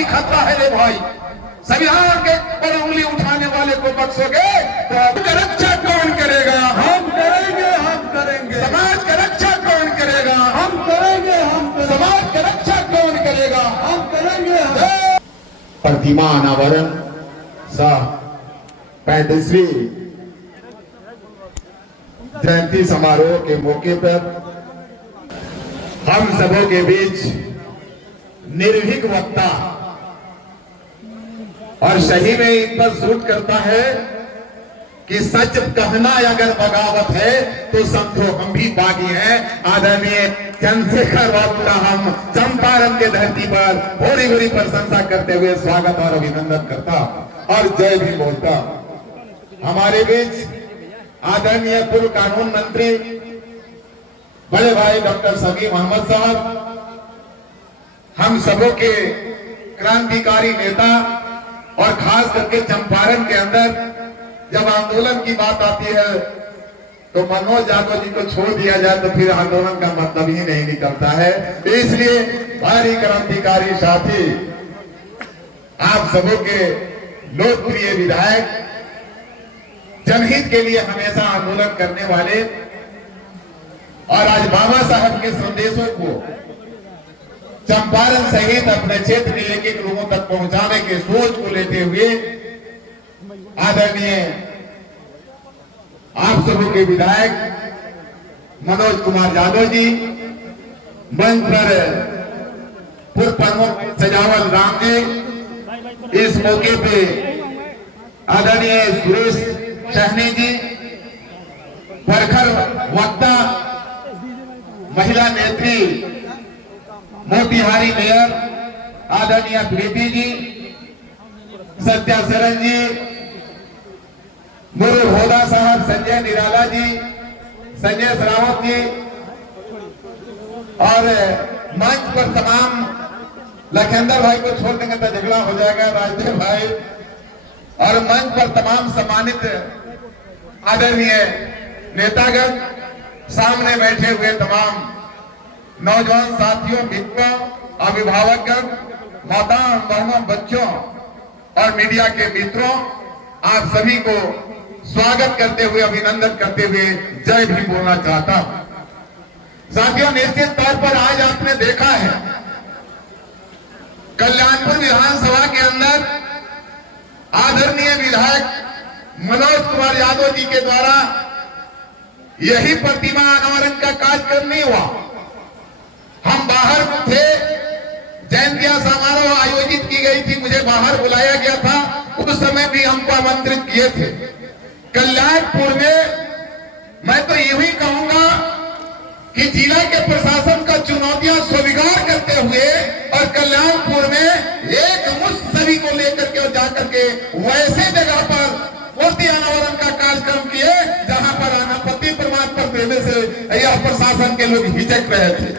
भारी खतरा है रे भाई। संविधान के पर उंगली उठाने वाले को बख्शोगे तो आपकी रक्षा कौन करेगा? हम करेंगे, हम करेंगे। समाज की रक्षा कौन करेगा? हम करेंगे, हम करेंगे। समाज की रक्षा कौन करेगा? हम करेंगे। प्रतिमा अनावरण सह 35वीं जयंती समारोह के मौके पर हम सबों के बीच निर्भीक वक्ता और सही में इन पर सूट करता है कि सच कहना अगर बगावत है तो समझो हम भी बागी हैं। आदरणीय चंद्रशेखर बाबू का हम चंपारण के धरती पर भोरी भोरी प्रशंसा करते हुए स्वागत और अभिनंदन करता और जय भी बोलता। हमारे बीच आदरणीय पूर्व कानून मंत्री बड़े भाई डॉक्टर समीर मोहम्मद साहब, हम सबों के क्रांतिकारी नेता, और खास करके चंपारण के अंदर जब आंदोलन की बात आती है तो मनोज यादव जी को छोड़ दिया जाए तो फिर आंदोलन का मतलब ही नहीं निकलता है। इसलिए भारी क्रांतिकारी साथी, आप सबों के लोकप्रिय विधायक, जनहित के लिए हमेशा आंदोलन करने वाले और आज बाबा साहब के संदेशों को चंपारण सहित अपने क्षेत्र के एक एक लोगों तक पहुंचाने के सोच को लेते हुए आदरणीय आप सबों के विधायक मनोज कुमार यादव जी, मंच पर पूर्व प्रमुख सजावल राम जी, इस मौके पे आदरणीय सुरेश सहनी जी, प्रखर वक्ता महिला नेत्री मोतिहारी मेयर आदरणीय प्रीति जी, सत्या सरन जी, मुरुर होदा साहब, संजय निराला जी, संजय श्रावत जी, और मंच पर तमाम लखेंद्र भाई को छोड़ देंगे तो झगड़ा हो जाएगा, राजदेव भाई, और मंच पर तमाम सम्मानित आदरणीय नेतागण, सामने बैठे हुए तमाम नौजवान साथियों, मित्रों, अभिभावकगण, माताओं, बहनों, बच्चों और मीडिया के मित्रों, आप सभी को स्वागत करते हुए, अभिनंदन करते हुए जय भी बोलना चाहता हूं। साथियों, निश्चित तौर पर आज आपने देखा है कल्याणपुर विधानसभा के अंदर आदरणीय विधायक मनोज कुमार यादव जी के द्वारा यही प्रतिमा अनावरण का कार्यक्रम नहीं हुआ। हम बाहर थे, जयंतिया समारोह आयोजित की गई थी, मुझे बाहर बुलाया गया था, उस समय भी हमको आमंत्रित किए थे। कल्याणपुर में मैं तो यही कहूंगा कि जिला के प्रशासन का चुनौतियां स्वीकार करते हुए और कल्याणपुर में एक मुश्त सभी को लेकर के और जाकर के वैसे जगह पर मूर्ति अनावरण का कार्यक्रम किए जहां पर अनापत्ति प्रमाण पत्र देने से यह प्रशासन के लोग हिचक रहे थे।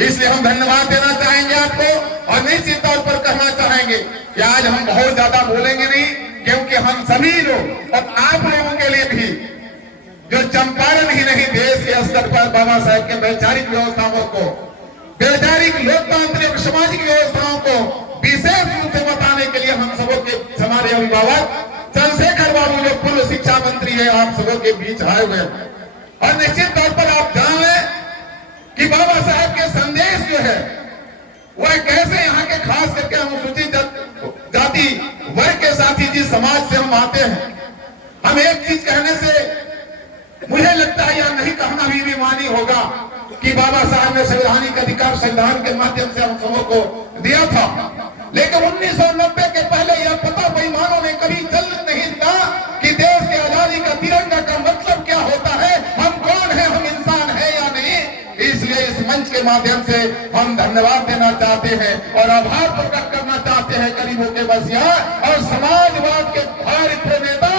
इसलिए हम धन्यवाद देना चाहेंगे आपको और निश्चित तौर पर कहना चाहेंगे कि आज हम बहुत ज्यादा बोलेंगे नहीं, क्योंकि हम सभी लोग और आप लोगों के लिए भी जो चंपारण ही नहीं देश के स्तर पर बाबा साहेब के वैचारिक व्यवस्थाओं को, वैचारिक लोकतांत्रिक सामाजिक व्यवस्थाओं को विशेष रूप से बताने के लिए हम सबों के हमारे अभिभावक चंद्रशेखर बाबू जो पूर्व शिक्षा मंत्री है, आप सबों के बीच आए हुए हैं। और निश्चित तौर पर आप जान लें कि बाबा साहब के संदेश जो है वह कैसे यहाँ के खास करके अनुसूचित जाति वर्ग के साथी जिस समाज से हम आते हैं, हम एक चीज कहने से मुझे लगता है या नहीं कहना भी बेईमानी होगा कि बाबा साहब ने संवैधानिक अधिकार संविधान के माध्यम से हम सबों को दिया था, लेकिन 1990 के पहले यह पता बेईमानों ने कभी चल नहीं था कि देश की आजादी का तिरंगा का मतलब क्या होता है, हम कौन है, हम इंसान है या नहीं। इसलिए इस मंच के माध्यम से हम धन्यवाद देना चाहते हैं और आभार प्रकट करना चाहते हैं गरीबों के बसिया और समाजवाद के भारतीय नेता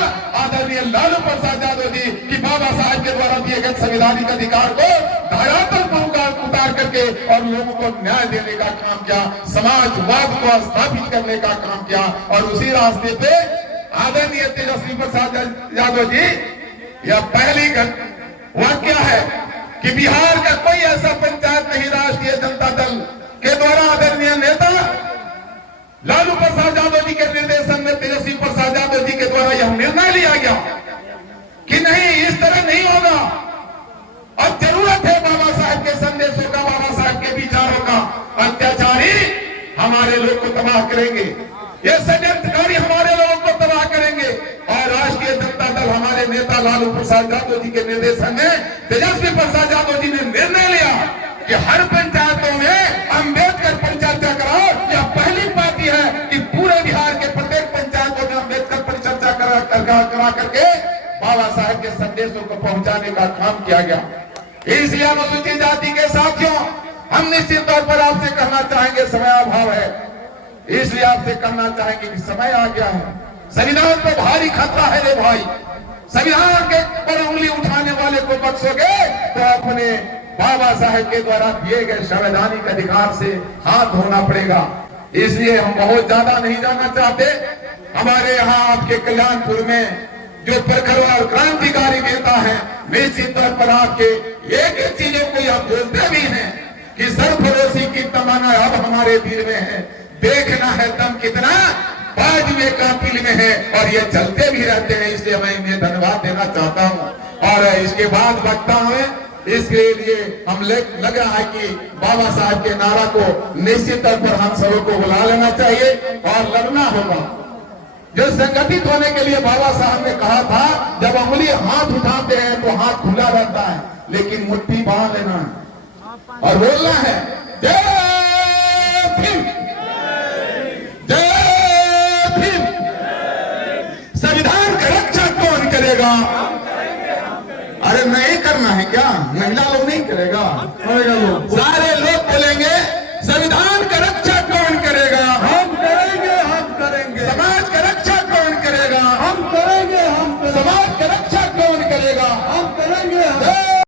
आदरणीय लालू प्रसाद यादव जी की बाबा साहब के द्वारा दिए गए संवैधानिक अधिकार को धरातल पर उतार करके और लोगों को न्याय देने का काम किया, समाजवाद को स्थापित करने का काम किया। और उसी रास्ते पे आदरणीय तेजस्वी प्रसाद यादव जी, यह पहली वाक्य है कि बिहार का कोई ऐसा पंचायत नहीं राष्ट्रीय जनता दल के द्वारा आदरणीय नेता लालू प्रसाद यादव जी के निर्देशन में तेजस्वी प्रसाद यादव जी के द्वारा यह निर्णय लिया गया कि नहीं, इस तरह नहीं होगा। अब जरूरत है बाबा साहब के संदेशों का, बाबा साहब के विचारों का। अत्याचारी हमारे लोग को तबाह करेंगे, ये षड्यंत्रकारी हमारे लोगों को तबाह करेंगे। और राष्ट्रीय जनता दल हमारे नेता लालू प्रसाद यादव जी के निर्देशन में तेजस्वी प्रसाद यादव जी ने निर्णय लिया कि हर पंचायतों में अंबेडकर परिचर्चा कराओ। यह पहली पार्टी है कि पूरे बिहार के प्रत्येक पंचायतों में अंबेडकर परिचर्चा करा करके बाबा साहब के संदेशों को पहुंचाने का काम किया गया। इसलिए अनुसूचित जाति के साथियों, हम निश्चित तौर पर आपसे कहना चाहेंगे, समय अभाव है, इसलिए आपसे कहना चाहेंगे कि समय आ गया है। संविधान पर भारी खतरा है रे भाई। संविधान के पर उंगली उठाने वाले को बख्शोगे तो अपने बाबा साहब के द्वारा दिए गए संवैधानिक अधिकार से हाथ धोना पड़ेगा। इसलिए हम बहुत ज्यादा नहीं जाना चाहते। हमारे यहाँ आपके कल्याणपुर में जो प्रखर और क्रांतिकारी नेता है, निश्चित तौर पर आपके एक एक चीजों को यह बोलते भी हैं कि सरफरोशी की तमन्ना अब हमारे दिल में है। देखना है दम कितना बाजुए कातिल में है, और ये चलते भी रहते हैं। इसलिए मैं इन्हें धन्यवाद देना चाहता हूँ। और इसके बाद वक्ता हुए, इसके लिए हम लग रहा है कि बाबा साहब के नारा को निश्चित तौर पर हम सबों को बुला लेना चाहिए और लड़ना होगा। जो संगठित होने के लिए बाबा साहब ने कहा था, जब उंगली हाथ उठाते हैं तो हाथ खुला रहता है, लेकिन मुट्ठी बांध लेना है और बोलना है जय भीम, जय भीम। संविधान का रक्षा कौन करेगा? अरे नहीं करना है क्या? महिला लोग नहीं करेगा, करेगा लोग। सारे लोग